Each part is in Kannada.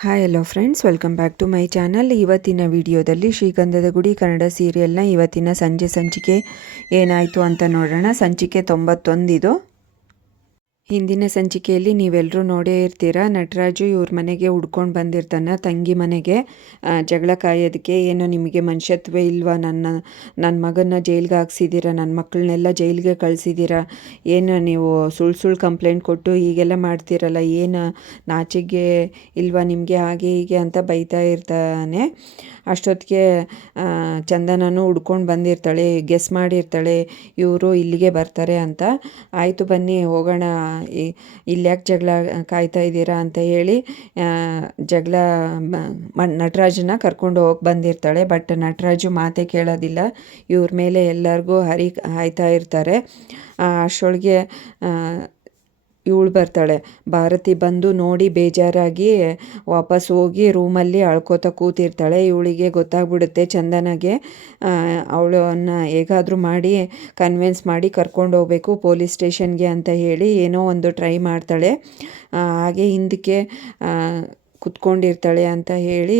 Hi hello friends welcome back to my channel ಇವತ್ತಿನ ವಿಡಿಯೋದಲ್ಲಿ ಶ್ರೀಗಂಧದ ಗುಡಿ ಕನ್ನಡ ಸೀರಿಯಲ್ನ ಇವತ್ತಿನ ಸಂಜೆ ಸಂಚಿಕೆ ಏನಾಯಿತು ಅಂತ ನೋಡೋಣ. ಸಂಚಿಕೆ ತೊಂಬತ್ತೊಂದಿದು. ಹಿಂದಿನ ಸಂಚಿಕೆಯಲ್ಲಿ ನೀವೆಲ್ಲರೂ ನೋಡೇ ಇರ್ತೀರ? ನಟರಾಜು ಇವ್ರ ಮನೆಗೆ ಉಡ್ಕೊಂಡು ಬಂದಿರ್ತಾನೆ ತಂಗಿ ಮನೆಗೆ. ಜಗಳ ಕಾಯೋದಕ್ಕೆ ಏನು ನಿಮಗೆ ಮನುಷ್ಯತ್ವ ಇಲ್ವಾ? ನನ್ನ ನನ್ನ ಮಗನ್ನ ಜೈಲ್ಗೆ ಹಾಕ್ಸಿದ್ದೀರ ನನ್ನ ಮಕ್ಕಳನ್ನೆಲ್ಲ ಜೈಲಿಗೆ ಕಳಿಸಿದ್ದೀರ ಏನು ನೀವು ಸುಳ್ಳು ಸುಳ್ಳು ಕಂಪ್ಲೇಂಟ್ ಕೊಟ್ಟು ಹೀಗೆಲ್ಲ ಮಾಡ್ತೀರಲ್ಲ? ಏನು ನಾಚಿಗೆ ಇಲ್ವಾ ನಿಮಗೆ? ಹಾಗೆ ಹೀಗೆ ಅಂತ ಬೈತಾ ಇರ್ತಾನೆ. ಅಷ್ಟೊತ್ತಿಗೆ ಚಂದನೂ ಉಡ್ಕೊಂಡು ಬಂದಿರ್ತಾಳೆ. ಗೆಸ್ ಮಾಡಿರ್ತಾಳೆ. ಇವರು ಇಲ್ಲಿಗೆ ಬರ್ತಾರೆ ಅಂತ. ಆಯಿತು ಬನ್ನಿ, ಹೋಗೋಣ ಇ- ಇಲ್ಲಿ ಯಾಕೆ ಜಗಳ ಕಾಯ್ತಾ ಇದ್ದೀರಾ ಅಂತ ಹೇಳಿ ಜಗಳ ನಟರಾಜನ್ನ ಕರ್ಕೊಂಡು ಹೋಗಿ ಬಂದಿರ್ತಾಳೆ. ಬಟ್ ನಟರಾಜು ಮಾತೇ ಕೇಳೋದಿಲ್ಲ. ಇವ್ರ ಮೇಲೆ ಎಲ್ಲರಿಗೂ ಹರಿ ಹಾಯ್ತಾ ಇರ್ತಾರೆ. ಆ, ಅಷ್ಟರೊಳಗೆ ಇವಳು ಬರ್ತಾಳೆ. ಭಾರತಿ ಬಂದು ನೋಡಿ ಬೇಜಾರಾಗಿ ವಾಪಸ್ ಹೋಗಿ ರೂಮಲ್ಲಿ ಅಳ್ಕೋತಾ ಕೂತಿರ್ತಾಳೆ. ಇವಳಿಗೆ ಗೊತ್ತಾಗ್ಬಿಡುತ್ತೆ ಚಂದನಗೆ. ಅವಳನ್ನು ಹೇಗಾದರೂ ಮಾಡಿ ಕನ್ವಿನ್ಸ್ ಮಾಡಿ ಕರ್ಕೊಂಡು ಹೋಗ್ಬೇಕು ಪೊಲೀಸ್ ಸ್ಟೇಷನ್ಗೆ ಅಂತ ಹೇಳಿ ಏನೋ ಒಂದು ಟ್ರೈ ಮಾಡ್ತಾಳೆ. ಹಾಗೆ ಹಿಂದಕ್ಕೆ ಕುತ್ಕೊಂಡಿರ್ತಾಳೆ ಅಂತ ಹೇಳಿ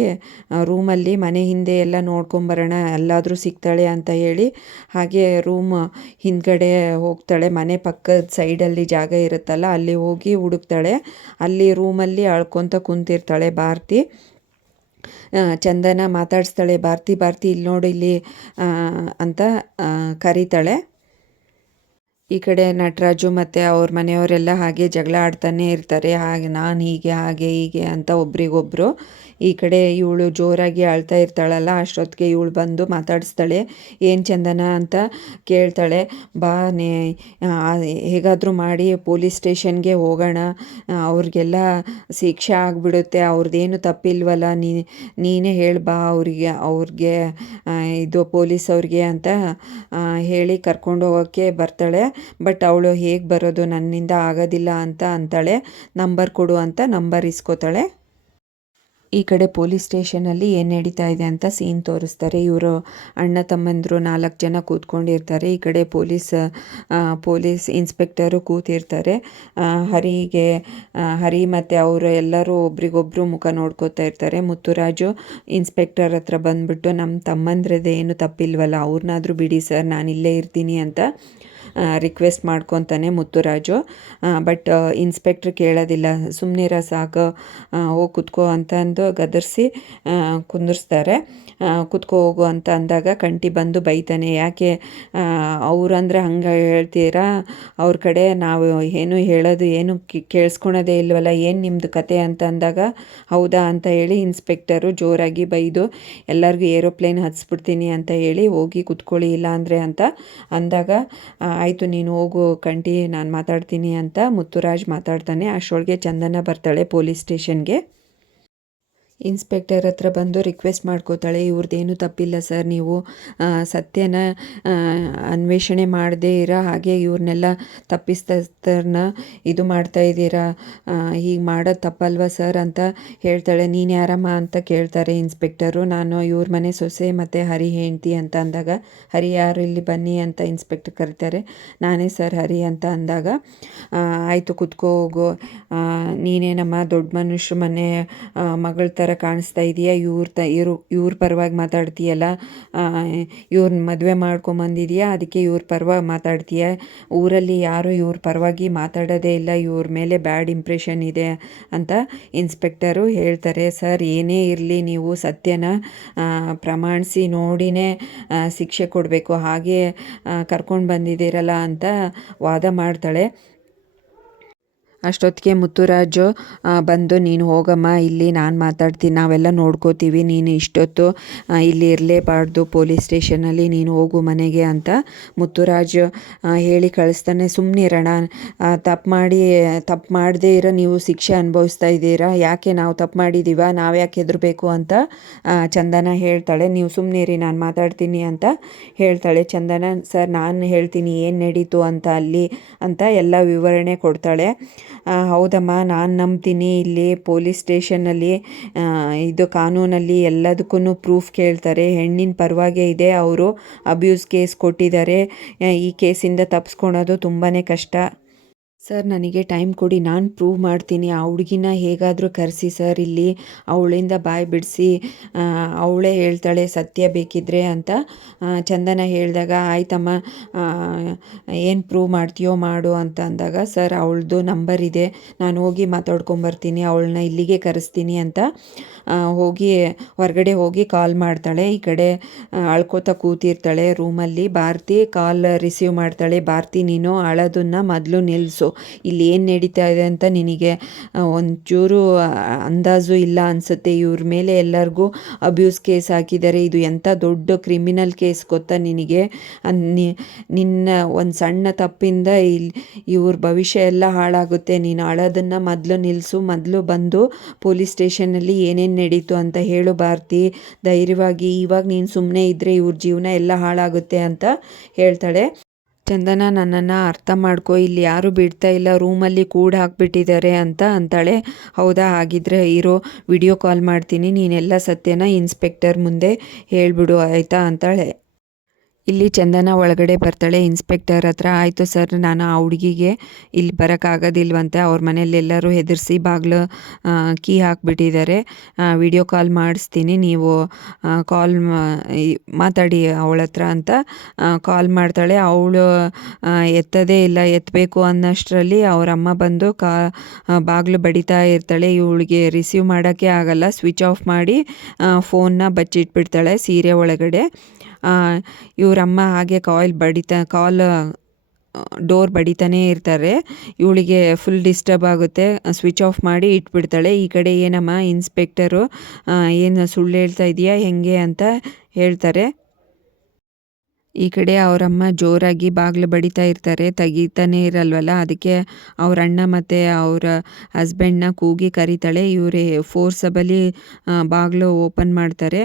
ರೂಮಲ್ಲಿ ಮನೆ ಹಿಂದೆ ಎಲ್ಲ ನೋಡ್ಕೊಂಬರೋಣ, ಎಲ್ಲಾದರೂ ಸಿಗ್ತಾಳೆ ಅಂತ ಹೇಳಿ, ಹಾಗೆ ರೂಮ್ ಹಿಂದ್ಗಡೆ ಹೋಗ್ತಾಳೆ. ಮನೆ ಪಕ್ಕದ ಸೈಡಲ್ಲಿ ಜಾಗ ಇರುತ್ತಲ್ಲ, ಅಲ್ಲಿ ಹೋಗಿ ಹುಡುಕ್ತಾಳೆ. ಅಲ್ಲಿ ರೂಮಲ್ಲಿ ಅಳ್ಕೊತ ಕುಂತಿರ್ತಾಳೆ ಭಾರತಿ. ಚಂದನ ಮಾತಾಡಿಸ್ತಾಳೆ, ಭಾರತಿ ಭಾರತಿ ಇಲ್ಲಿ ನೋಡು ಇಲ್ಲಿ ಅಂತ ಕರೀತಾಳೆ. ಈ ಕಡೆ ನಟರಾಜು ಮತ್ತು ಅವ್ರ ಮನೆಯವರೆಲ್ಲ ಹಾಗೆ ಜಗಳ ಆಡ್ತಾನೆ ಇರ್ತಾರೆ. ಹಾಗೆ ನಾನು ಹೀಗೆ, ಹಾಗೆ ಹೀಗೆ ಅಂತ ಒಬ್ರಿಗೊಬ್ರು. ಈ ಕಡೆ ಇವಳು ಜೋರಾಗಿ ಅಳ್ತಾ ಇರ್ತಾಳಲ್ಲ, ಅಷ್ಟೊತ್ತಿಗೆ ಇವಳು ಬಂದು ಮಾತಾಡಿಸ್ತಾಳೆ. ಏನು ಚಂದನ ಅಂತ ಕೇಳ್ತಾಳೆ. ಬಾ ನೇ ಹೇಗಾದರೂ ಮಾಡಿ ಪೊಲೀಸ್ ಸ್ಟೇಷನ್ಗೆ ಹೋಗೋಣ. ಅವ್ರಿಗೆಲ್ಲ ಶಿಕ್ಷೆ ಆಗಿಬಿಡುತ್ತೆ. ಅವ್ರದ್ದೇನು ತಪ್ಪಿಲ್ವಲ್ಲ. ನೀ, ನೀನೇ ಹೇಳಿ ಬಾ ಅವರಿಗೆ, ಅವ್ರಿಗೆ ಇದು ಪೊಲೀಸ್ ಅವ್ರಿಗೆ ಅಂತ ಹೇಳಿ ಕರ್ಕೊಂಡು ಹೋಗೋಕ್ಕೆ ಬರ್ತಾಳೆ. ಬಟ್ ಅವಳು ಹೇಗೆ ಬರೋದು ನನ್ನಿಂದ ಆಗೋದಿಲ್ಲ ಅಂತ ಅಂತಾಳೆ. ನಂಬರ್ ಕೊಡು ಅಂತ ನಂಬರ್ ಇಸ್ಕೋತಾಳೆ. ಈ ಕಡೆ ಪೊಲೀಸ್ ಸ್ಟೇಷನಲ್ಲಿ ಏನು ನಡೀತಾ ಇದೆ ಅಂತ ಸೀನ್ ತೋರಿಸ್ತಾರೆ. ಇವರು ಅಣ್ಣ ತಮ್ಮಂದರು ನಾಲ್ಕು ಜನ ಕೂತ್ಕೊಂಡಿರ್ತಾರೆ. ಈ ಕಡೆ ಪೊಲೀಸ್ ಪೊಲೀಸ್ ಇನ್ಸ್ಪೆಕ್ಟರು ಕೂತಿರ್ತಾರೆ. ಹರಿಗೆ ಹರಿ ಮತ್ತು ಅವರು ಎಲ್ಲರೂ ಒಬ್ರಿಗೊಬ್ಬರು ಮುಖ ನೋಡ್ಕೋತಾ ಇರ್ತಾರೆ. ಮುತ್ತುರಾಜು ಇನ್ಸ್ಪೆಕ್ಟರ್ ಹತ್ರ ಬಂದುಬಿಟ್ಟು ನಮ್ಮ ತಮ್ಮಂದ್ರದ್ದು ಏನು ತಪ್ಪಿಲ್ವಲ್ಲ ಅವ್ರನ್ನಾದರೂ ಬಿಡಿ ಸರ್, ನಾನು ಇಲ್ಲೇ ಇರ್ತೀನಿ ಅಂತ ರಿಕ್ವೆಸ್ಟ್ ಮಾಡ್ಕೊತಾನೆ ಮುತ್ತುರಾಜು. ಬಟ್ ಇನ್ಸ್ಪೆಕ್ಟ್ರ್ ಕೇಳೋದಿಲ್ಲ. ಸುಮ್ಮನಿರ ಸಾಕು. ಹೋಗಿ ಕುತ್ಕೋ ಅಂತಂದು ಗದರಿಸಿ ಕುಂದಿರ್ಸ್ತಾರೆ. ಕುತ್ಕೋ ಹೋಗು ಅಂತ ಅಂದಾಗ ಕಂಟಿ ಬಂದು ಬೈತಾನೆ, ಯಾಕೆ ಅವ್ರಂದ್ರೆ ಹಂಗೆ ಹೇಳ್ತೀರಾ? ಅವ್ರ ಕಡೆ ನಾವು ಏನು ಹೇಳೋದು, ಏನು ಕೇಳಿಸ್ಕೊಳೋದೇ ಇಲ್ವಲ್ಲ, ಏನು ನಿಮ್ಮದು ಕತೆ? ಅಂತ ಅಂದಾಗ, ಹೌದಾ? ಅಂತ ಹೇಳಿ ಇನ್ಸ್ಪೆಕ್ಟರು ಜೋರಾಗಿ ಬೈದು, ಎಲ್ಲರಿಗೂ ಏರೋಪ್ಲೇನ್ ಹತ್ಸ್ಬಿಡ್ತೀನಿ ಅಂತ ಹೇಳಿ ಹೋಗಿ ಕುತ್ಕೊಳ್ಳಿ ಇಲ್ಲ ಅಂದರೆ ಅಂತ ಅಂದಾಗ ಆಯಿತು ನೀನು ಹೋಗು ಕಂಟಿ ನಾನು ಮಾತಾಡ್ತೀನಿ ಅಂತ ಮುತ್ತುರಾಜ್ ಮಾತಾಡ್ತಾನೆ. ಅಷ್ಟೊಳಗೆ ಚಂದನ ಬರ್ತಾಳೆ ಪೊಲೀಸ್ ಸ್ಟೇಷನ್ಗೆ. ಇನ್ಸ್ಪೆಕ್ಟರ್ ಹತ್ರ ಬಂದು ರಿಕ್ವೆಸ್ಟ್ ಮಾಡ್ಕೋತಾಳೆ ಇವ್ರದ್ದೇನು ತಪ್ಪಿಲ್ಲ ಸರ್, ನೀವು ಸತ್ಯನ ಅನ್ವೇಷಣೆ ಮಾಡದೇ ಇರೋ, ಹಾಗೆ ಇವ್ರನ್ನೆಲ್ಲ ತಪ್ಪಿಸ್ತರನ್ನ ಇದು ಮಾಡ್ತಾ ಇದ್ದೀರಾ ಹೀಗೆ ಮಾಡೋದು ತಪ್ಪಲ್ವಾ ಸರ್? ಅಂತ ಹೇಳ್ತಾಳೆ. ನೀನು ಯಾರಮ್ಮ ಅಂತ ಕೇಳ್ತಾರೆ ಇನ್ಸ್ಪೆಕ್ಟರು. ನಾನು ಇವ್ರ ಮನೆ ಸೊಸೆ ಮತ್ತು ಹರಿ ಹೆಂಡ್ತಿ ಅಂತ ಅಂದಾಗ, ಹರಿ ಯಾರು ಇಲ್ಲಿ ಬನ್ನಿ ಅಂತ ಇನ್ಸ್ಪೆಕ್ಟರ್ ಕರೀತಾರೆ. ನಾನೇ ಸರ್ ಹರಿ ಅಂತ ಅಂದಾಗ ಆಯಿತು ಕುತ್ಕೋ ಹೋಗು. ನೀನೇನಮ್ಮ, ದೊಡ್ಡ ಮನುಷ್ಯ ಮನೆ ಮಗಳ ಥರ ಕಾಣಿಸ್ತಾ ಇದೆಯಾ? ಇವ್ರ ತ, ಇವ್ರು, ಇವ್ರ ಪರವಾಗಿ ಮಾತಾಡ್ತೀಯಲ್ಲ? ಇವ್ರನ್ನ ಮದುವೆ ಮಾಡ್ಕೊಂಬಂದಿದೆಯಾ? ಅದಕ್ಕೆ ಇವ್ರ ಪರವಾಗಿ ಮಾತಾಡ್ತೀಯ? ಊರಲ್ಲಿ ಯಾರೂ ಇವ್ರ ಪರವಾಗಿ ಮಾತಾಡೋದೇ ಇಲ್ಲ. ಇವ್ರ ಮೇಲೆ ಬ್ಯಾಡ್ ಇಂಪ್ರೆಷನ್ ಇದೆ ಅಂತ ಇನ್ಸ್ಪೆಕ್ಟರು ಹೇಳ್ತಾರೆ. ಸರ್, ಏನೇ ಇರಲಿ, ನೀವು ಸತ್ಯನ ಪ್ರಮಾಣಿಸಿ ನೋಡಿನೇ ಶಿಕ್ಷೆ ಕೊಡಬೇಕು. ಹಾಗೆ ಕರ್ಕೊಂಡು ಬಂದಿದ್ದೀರಲ್ಲ ಅಂತ ವಾದ ಮಾಡ್ತಾಳೆ. ಅಷ್ಟೊತ್ತಿಗೆ ಮುತ್ತುರಾಜು ಬಂದು ನೀನು ಹೋಗಮ್ಮ, ಇಲ್ಲಿ ನಾನು ಮಾತಾಡ್ತೀನಿ, ನಾವೆಲ್ಲ ನೋಡ್ಕೋತೀವಿ, ನೀನು ಇಷ್ಟೊತ್ತು ಇಲ್ಲಿ ಇರಲೇಬಾರ್ದು ಪೊಲೀಸ್ ಸ್ಟೇಷನಲ್ಲಿ, ನೀನು ಹೋಗು ಮನೆಗೆ, ಅಂತ ಮುತ್ತುರಾಜು ಹೇಳಿ ಕಳಿಸ್ತಾನೆ. ಸುಮ್ಮನಿರೋಣ ತಪ್ಪು ಮಾಡಿ, ತಪ್ಪು ಮಾಡದೇ ಇರೋ ನೀವು ಶಿಕ್ಷೆ ಅನುಭವಿಸ್ತಾ ಇದ್ದೀರಾ? ಯಾಕೆ ನಾವು ತಪ್ಪು ಮಾಡಿದ್ದೀವ ನಾವು ಯಾಕೆ ಹೆದರಬೇಕು? ಅಂತ ಚಂದನ ಹೇಳ್ತಾಳೆ. ನೀವು ಸುಮ್ಮನಿರಿ ನಾನು ಮಾತಾಡ್ತೀನಿ, ಅಂತ ಹೇಳ್ತಾಳೆ ಚಂದನ. ಸರ್, ನಾನು ಹೇಳ್ತೀನಿ, ಏನು ನಡೀತು ಅಂತ ಅಲ್ಲಿ, ಅಂತ ಎಲ್ಲ ವಿವರಣೆ ಕೊಡ್ತಾಳೆ. ಹೌದಮ್ಮ ನಾನು ನಂಬ್ತೀನಿ. ಇಲ್ಲಿ ಪೊಲೀಸ್ ಸ್ಟೇಷನ್ನಲ್ಲಿ ಆ, ಇದು ಕಾನೂನಲ್ಲಿ ಎಲ್ಲದಕ್ಕೂ ಪ್ರೂಫ್ ಕೇಳ್ತಾರೆ. ಹೆಣ್ಣಿನ ಪರವಾಗೇ ಇದೆ ಅವರು ಅಬ್ಯೂಸ್ ಕೇಸ್ ಕೊಟ್ಟಿದ್ದಾರೆ. ಈ ಕೇಸಿಂದ ತಪ್ಪಿಸ್ಕೊಳೋದು ತುಂಬಾ ಕಷ್ಟ. ಸರ್, ನನಗೆ ಟೈಮ್ ಕೊಡಿ, ನಾನು ಪ್ರೂವ್ ಮಾಡ್ತೀನಿ. ಆ ಹುಡುಗಿನ ಹೇಗಾದರೂ ಕರೆಸಿ ಸರ್, ಇಲ್ಲಿ ಅವಳಿಂದ ಬಾಯಿ ಬಿಡಿಸಿ ಅವಳೇ ಹೇಳ್ತಾಳೆ ಸತ್ಯ ಬೇಕಿದ್ರೆ ಅಂತ ಚಂದನ ಹೇಳಿದಾಗ, ಆಯ್ತಮ್ಮ ಏನು ಪ್ರೂವ್ ಮಾಡ್ತೀಯೋ ಮಾಡು ಅಂತ ಅಂದಾಗ, ಸರ್, ಅವಳದು ನಂಬರ್ ಇದೆ, ನಾನು ಹೋಗಿ ಮಾತಾಡ್ಕೊಂಬರ್ತೀನಿ ಅವಳನ್ನ ಇಲ್ಲಿಗೆ ಕರೆಸ್ತೀನಿ ಅಂತ ಹೋಗಿ, ಹೊರಗಡೆ ಹೋಗಿ ಕಾಲ್ ಮಾಡ್ತಾಳೆ. ಈ ಕಡೆ ಅಳ್ಕೋತಾ ಕೂತಿರ್ತಾಳೆ ರೂಮಲ್ಲಿ. ಭಾರತಿ ಕಾಲ್ ರಿಸೀವ್ ಮಾಡ್ತಾಳೆ, ಭಾರತಿ, ನೀನು ಅಳೋದನ್ನು ಮೊದಲು ನಿಲ್ಲಿಸು ಇಲ್ಲಿ ಏನು ನಡೀತಾ ಇದೆ ಅಂತ ನಿನಗೆ ಒಂಚೂರು ಅಂದಾಜು ಇಲ್ಲ ಅನಿಸುತ್ತೆ. ಇವ್ರ ಮೇಲೆ ಎಲ್ಲರಿಗೂ ಅಬ್ಯೂಸ್ ಕೇಸ್ ಹಾಕಿದ್ದಾರೆ ಇದು ಎಂಥ ದೊಡ್ಡ ಕ್ರಿಮಿನಲ್ ಕೇಸ್ ಗೊತ್ತಾ ನಿನಗೆ? ನಿನ್ನ ಒಂದು ಸಣ್ಣ ತಪ್ಪಿಂದ ಇಲ್ಲಿ ಇವ್ರ ಭವಿಷ್ಯ ಎಲ್ಲ ಹಾಳಾಗುತ್ತೆ. ನೀನು ಅಳೋದನ್ನು ಮೊದಲು ನಿಲ್ಲಿಸು ಮೊದಲು ಬಂದು ಪೊಲೀಸ್ ಸ್ಟೇಷನಲ್ಲಿ ಏನೇನು ನಡೀತು ಅಂತ ಹೇಳು ಭಾರತಿ. ಧೈರ್ಯವಾಗಿ ಇವಾಗ ನೀನು ಸುಮ್ಮನೆ ಇದ್ದರೆ ಇವ್ರ ಜೀವನ ಎಲ್ಲ ಹಾಳಾಗುತ್ತೆ ಅಂತ ಹೇಳ್ತಾಳೆ. ಚಂದನ ನನ್ನನ್ನು ಅರ್ಥ ಮಾಡ್ಕೊ, ಇಲ್ಲಿ ಯಾರೂ ಬಿಡ್ತಾ ಇಲ್ಲ, ರೂಮಲ್ಲಿ ಕೂಡ ಹಾಕ್ಬಿಟ್ಟಿದ್ದಾರೆ ಅಂತ ಅಂತಾಳೆ. ಹೌದಾ, ಹಾಗಿದ್ರೆ ಇರೋ, ವಿಡಿಯೋ ಕಾಲ್ ಮಾಡ್ತೀನಿ, ನೀನೆಲ್ಲ ಸತ್ಯನ ಇನ್ಸ್ಪೆಕ್ಟರ್ ಮುಂದೆ ಹೇಳಿಬಿಡು, ಆಯಿತಾ? ಅಂತಾಳೆ. ಇಲ್ಲಿ ಚಂದನ ಒಳಗಡೆ ಬರ್ತಾಳೆ. ಇನ್ಸ್ಪೆಕ್ಟರ್ ಹತ್ರ, ಆಯಿತು ಸರ್ ನಾನು ಆ ಹುಡುಗಿಗೆ ಇಲ್ಲಿ ಬರೋಕ್ಕಾಗೋದಿಲ್ವಂತೆ. ಅವ್ರ ಮನೇಲಿ ಎಲ್ಲರೂ ಹೆದರಿಸಿ ಬಾಗಿಲು ಕೀ ಹಾಕಿಬಿಟ್ಟಿದ್ದಾರೆ. ವಿಡಿಯೋ ಕಾಲ್ ಮಾಡಿಸ್ತೀನಿ. ನೀವು ಕಾಲ್ ಮಾತಾಡಿ ಅವಳ ಹತ್ರ ಅಂತ ಕಾಲ್ ಮಾಡ್ತಾಳೆ. ಅವಳು ಎತ್ತದೇ ಇಲ್ಲ. ಎತ್ತಬೇಕು ಅನ್ನೋಷ್ಟರಲ್ಲಿ ಅವ್ರ ಅಮ್ಮ ಬಂದು ಕಾ ಬಾಗಿಲು ಬಡಿತಾ ಇರ್ತಾಳೆ. ಇವಳಿಗೆ ರಿಸೀವ್ ಮಾಡೋಕ್ಕೆ ಆಗಲ್ಲ. ಸ್ವಿಚ್ ಆಫ್ ಮಾಡಿ ಫೋನ್ನ ಬಚ್ಚಿಟ್ಬಿಡ್ತಾಳೆ ಸೀರೆ ಒಳಗಡೆ. ಇವರಮ್ಮ ಹಾಗೆ ಕಾಯಿಲ್ ಬಡಿತ, ಕಾಲ್ ಡೋರ್ ಬಡಿತಾನೇ ಇರ್ತಾರೆ. ಇವಳಿಗೆ ಫುಲ್ ಡಿಸ್ಟರ್ಬ್ ಆಗುತ್ತೆ. ಸ್ವಿಚ್ ಆಫ್ ಮಾಡಿ ಇಟ್ಬಿಡ್ತಾಳೆ. ಈ ಕಡೆ ಏನಮ್ಮ ಇನ್ಸ್ಪೆಕ್ಟರು ಏನು ಸುಳ್ಳು ಹೇಳ್ತಾ ಇದೆಯಾ, ಹೆಂಗೆ ಅಂತ ಹೇಳ್ತಾರೆ. ಈ ಕಡೆ ಅವರಮ್ಮ ಜೋರಾಗಿ ಬಾಗಿಲು ಬಡಿತಾ ಇರ್ತಾರೆ, ತೆಗಿತಾನೆ ಇರಲ್ವಲ್ಲ? ಅದಕ್ಕೆ ಅವ್ರ ಅಣ್ಣ ಮತ್ತು ಅವರ ಹಸ್ಬೆಂಡ್ನ ಕೂಗಿ ಕರೀತಾಳೆ. ಇವರೇ ಫೋರ್ಸಬಲಿ ಬಾಗಿಲು ಓಪನ್ ಮಾಡ್ತಾರೆ.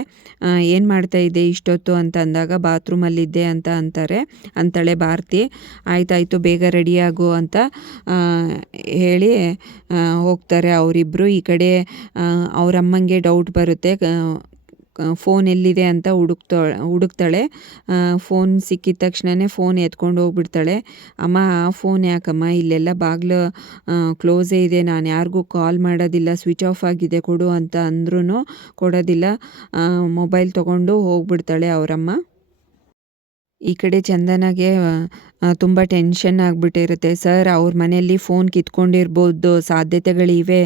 ಏನು ಮಾಡ್ತಾ ಇದ್ದೆ ಇಷ್ಟೊತ್ತು ಅಂತ ಅಂದಾಗ ಬಾತ್ರೂಮಲ್ಲಿದ್ದೆ ಅಂತ ಅಂತಾರೆ. ಅಂತಾಳೆ ಭಾರತಿ, ಆಯ್ತಾಯ್ತು, ಬೇಗ ರೆಡಿಯಾಗು ಅಂತ ಹೇಳಿ ಹೋಗ್ತಾರೆ ಅವರಿಬ್ಬರು ಈ ಕಡೆ ಅವರಮ್ಮಂಗೆ ಡೌಟ್ ಬರುತ್ತೆ. ಫೋನ್ ಎಲ್ಲಿದೆ ಅಂತ ಹುಡುಕ್ತಾ, ಹುಡುಕ್ತಾಳೆ. ಫೋನ್ ಸಿಕ್ಕಿದ ತಕ್ಷಣವೇ ಫೋನ್ ಎತ್ಕೊಂಡು ಹೋಗ್ಬಿಡ್ತಾಳೆ. ಅಮ್ಮ, ಆ ಫೋನ್ ಯಾಕಮ್ಮ? ಇಲ್ಲೆಲ್ಲ ಬಾಗಿಲು ಕ್ಲೋಸೇ ಇದೆ. ನಾನು ಯಾರಿಗೂ ಕಾಲ್ ಮಾಡೋದಿಲ್ಲ. ಸ್ವಿಚ್ ಆಫ್ ಆಗಿದೆ ಕೊಡು ಅಂತ ಅಂದ್ರೂ ಕೊಡೋದಿಲ್ಲ. ಮೊಬೈಲ್ ತೊಗೊಂಡು ಹೋಗ್ಬಿಡ್ತಾಳೆ ಅವರಮ್ಮ. ಈ ಕಡೆ ಚಂದನಗೆ ತುಂಬ ಟೆನ್ಷನ್ ಆಗಿಬಿಟ್ಟಿರುತ್ತೆ. ಸರ್, ಅವ್ರ ಮನೆಯಲ್ಲಿ ಫೋನ್ ಕಿತ್ಕೊಂಡಿರ್ಬೋದು, ಸಾಧ್ಯತೆಗಳಿವೆ.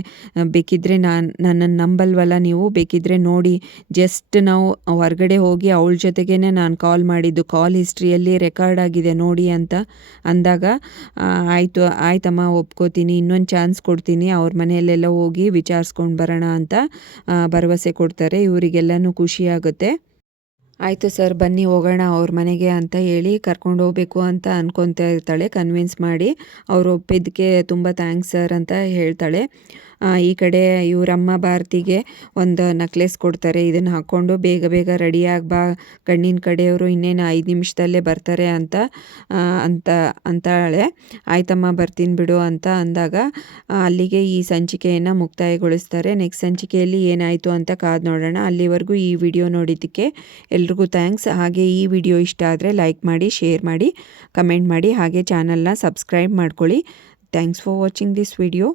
ಬೇಕಿದ್ದರೆ ನಾನು ನನ್ನನ್ನು ನಂಬಲ್ವಲ್ಲ ನೀವು? ಬೇಕಿದ್ರೆ ನೋಡಿ. ಜಸ್ಟ್ ನಾವು ಹೊರಗಡೆ ಹೋಗಿ ಅವಳ ಜೊತೆಗೇ ನಾನು ಕಾಲ್ ಮಾಡಿದ್ದು. ಕಾಲ್ ಹಿಸ್ಟ್ರಿಯಲ್ಲಿ ರೆಕಾರ್ಡ್ ಆಗಿದೆ, ನೋಡಿ ಅಂತ ಅಂದಾಗ ಆಯಿತು, ಆಯ್ತಮ್ಮ, ಒಪ್ಕೋತೀನಿ. ಇನ್ನೊಂದು ಚಾನ್ಸ್ ಕೊಡ್ತೀನಿ. ಅವ್ರ ಮನೆಯಲ್ಲೆಲ್ಲ ಹೋಗಿ ವಿಚಾರಿಸ್ಕೊಂಡು ಬರೋಣ ಅಂತ ಭರವಸೆ ಕೊಡ್ತಾರೆ. ಇವರಿಗೆಲ್ಲನೂ ಖುಷಿ ಆಗುತ್ತೆ. ಆಯಿತು ಸರ್, ಬನ್ನಿ ಹೋಗೋಣ ಅವ್ರ ಮನೆಗೆ ಅಂತ ಹೇಳಿ ಕರ್ಕೊಂಡು ಹೋಗಬೇಕು ಅಂತ ಅನ್ಕೊತಾ ಇರ್ತಾಳೆ. ಕನ್ವಿನ್ಸ್ ಮಾಡಿ ಅವ್ರು ಒಪ್ಪಿದ್ದಕ್ಕೆ ತುಂಬ ಥ್ಯಾಂಕ್ಸ್ ಸರ್ ಅಂತ ಹೇಳ್ತಾಳೆ. ಈ ಕಡೆ ಇವರಮ್ಮ ಭಾರತಿಗೆ ಒಂದು ನಕ್ಲೆಸ್ ಕೊಡ್ತಾರೆ. ಇದನ್ನು ಹಾಕ್ಕೊಂಡು ಬೇಗ ಬೇಗ ರೆಡಿಯಾಗಿ ಬಾ, ಗಂಡಿನ ಕಡೆಯವರು ಇನ್ನೇನು ಐದು ನಿಮಿಷದಲ್ಲೇ ಬರ್ತಾರೆ ಅಂತ ಅಂತ, ಅಂತಾಳೆ. ಆಯ್ತಮ್ಮ, ಬರ್ತೀನಿ ಬಿಡು ಅಂತ ಅಂದಾಗ ಅಲ್ಲಿಗೆ ಈ ಸಂಚಿಕೆಯನ್ನು ಮುಕ್ತಾಯಗೊಳಿಸ್ತಾರೆ. ನೆಕ್ಸ್ಟ್ ಸಂಚಿಕೆಯಲ್ಲಿ ಏನಾಯಿತು ಅಂತ ಕಾದು ನೋಡೋಣ. ಅಲ್ಲಿವರೆಗೂ ಈ ವಿಡಿಯೋ ನೋಡಿದ್ದಕ್ಕೆ ಎಲ್ರಿಗೂ ಥ್ಯಾಂಕ್ಸ್. ಹಾಗೆ ಈ ವಿಡಿಯೋ ಇಷ್ಟ ಆದರೆ ಲೈಕ್ ಮಾಡಿ, ಶೇರ್ ಮಾಡಿ, ಕಮೆಂಟ್ ಮಾಡಿ, ಹಾಗೆ ಚಾನಲ್ನ ಸಬ್ಸ್ಕ್ರೈಬ್ ಮಾಡ್ಕೊಳ್ಳಿ. Thanks for watching this video.